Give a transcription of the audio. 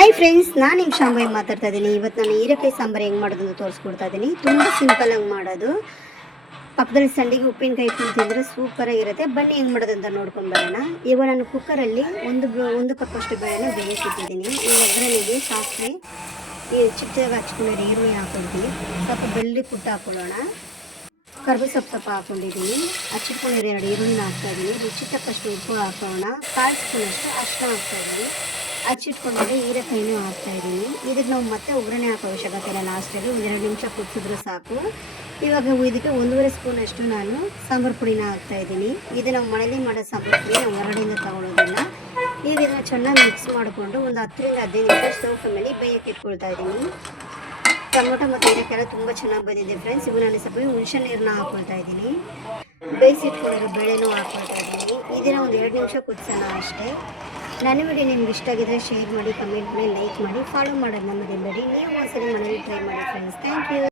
Hi friends, ನಾನು ನಿಮ್ಮ ಶಾಂಭವಿ ಮಾತಾಡ್ತಾ ಇದ್ದೀನಿ. ಇವತ್ತು ನಾನು ಹೀರೆಕಾಯಿ ಸಾಂಬಾರು ಹೆಂಗೆ ಮಾಡೋದು ಅಂತ ತೋರಿಸ್ಕೊಡ್ತಾ ಇದ್ದೀನಿ. ತುಂಬ ಸಿಂಪಲಾಗಿ ಮಾಡೋದು. ಪಕ್ಕದಲ್ಲಿ ಸಂಡಿಗೆ ಉಪ್ಪಿನಕಾಯಿ ಇಟ್ಕೊಂಡು ತಿಂದರೆ ಸೂಪರಾಗಿರುತ್ತೆ. ಬನ್ನಿ ಹೆಂಗೆ ಮಾಡೋದು ಅಂತ ನೋಡ್ಕೊಂಬರೋಣ. ಇವಾಗ ನಾನು ಕುಕ್ಕರಲ್ಲಿ ಒಂದು ಕಪ್ಪಷ್ಟು ಬೇಳೆನ ಬೇಯಿಸಿಟ್ಟಿದ್ದೀನಿ. ಈ ಒಗ್ಗರಣೆಗೆ ಸಾಸಿವೆ, ಚಿಕ್ಕದಾಗಿ ಹಚ್ಕೊಂಡಿರೋ ಈರುಳ್ಳಿ ಹಾಕ್ಕೊಳ್ತೀನಿ. ಸ್ವಲ್ಪ ಬೆಳ್ಳುಳ್ಳಿ ಕುಟ್ಟ ಹಾಕ್ಕೊಳ್ಳೋಣ. ಕರ್ಬೇವು ಸ್ವಲ್ಪ ಹಾಕ್ಕೊಂಡಿದ್ದೀನಿ. ಹಚ್ಚಿಟ್ಕೊಂಡಿರೋ 2 ಈರುಳ್ಳಿನ ಹಾಕ್ತಾಯಿದ್ದೀನಿ. ರುಚಿ ತಕ್ಕಷ್ಟು ಉಪ್ಪು ಹಾಕೋಣ. 1/4 ಸ್ಪೂನಷ್ಟು ಅರಿಶಿನ ಹಾಕ್ತಾಯಿದ್ದೀನಿ. ಹಚ್ಚಿಟ್ಕೊಂಡ್ರೆ ಹೀರೆಕಾಯಿನೂ ಹಾಕ್ತಾಯಿದ್ದೀನಿ. ಇದಕ್ಕೆ ನಾವು ಮತ್ತೆ ಒಗ್ಗರಣೆ ಹಾಕೋ ಅವಶ್ಯಕತೆ ಇಲ್ಲ. ಲಾಸ್ಟಲ್ಲಿ 2 ನಿಮಿಷ ಕುದಿಸಿದ್ರು ಸಾಕು. ಇವಾಗ ಇದಕ್ಕೆ 1.5 ಸ್ಪೂನಷ್ಟು ನಾನು ಸಾಂಬಾರು ಪುಡಿನ ಹಾಕ್ತಾಯಿದ್ದೀನಿ. ಇದು ನಾವು ಮನೇಲಿ ಮಾಡೋ ಸಾಂಬಾರು ಪುಡಿ, ನಾವು ಹೊರಗಡೆಯಿಂದ ತೊಗೊಳೋದಿಲ್ಲ. ಈಗ ಇದನ್ನು ಚೆನ್ನಾಗಿ ಮಿಕ್ಸ್ ಮಾಡಿಕೊಂಡು ಒಂದು 10 ರಿಂದ 15 ನಿಮಿಷ ಸ್ಟವ್ ಮೇಲೆ ಬೇಯಕ್ಕೆ ಇಟ್ಕೊಳ್ತಾ ಇದ್ದೀನಿ. ಟೊಮೊಟೊ ಮತ್ತು ಹೀರೆಕಾಯಿ ತುಂಬ ಚೆನ್ನಾಗಿ ಬಂದಿದೆ ಫ್ರೆಂಡ್ಸ್. ಇವಾಗ ನಾನು ಸ್ವಲ್ಪ ಹುಣಸೆ ನೀರನ್ನ ಹಾಕ್ಕೊಳ್ತಾ ಇದ್ದೀನಿ. ಬೇಯಿಸಿಟ್ಕೊಂಡಿರೋ ಬೇಳೆನೂ ಹಾಕ್ಕೊಳ್ತಾ ಇದ್ದೀನಿ. ಇದನ್ನು ಒಂದು 2 ನಿಮಿಷ ಕುದಿಸೋಣ ಅಷ್ಟೇ. ನನ್ನ ವಿಡಿಯೋ ನಿಮ್ಗೆ ಇಷ್ಟ ಆಗಿದ್ರೆ ಶೇರ್ ಮಾಡಿ, ಕಮೆಂಟ್ ಮಾಡಿ, ಲೈಕ್ ಮಾಡಿ, ಫಾಲೋ ಮಾಡೋದನ್ನ ಮರಿಬೇಡಿ. ನೀವು ಒಂದ್ಸರಿ ಮನೇಲಿ ಟ್ರೈ ಮಾಡಿ ಫ್ರೆಂಡ್ಸ್. Thank you.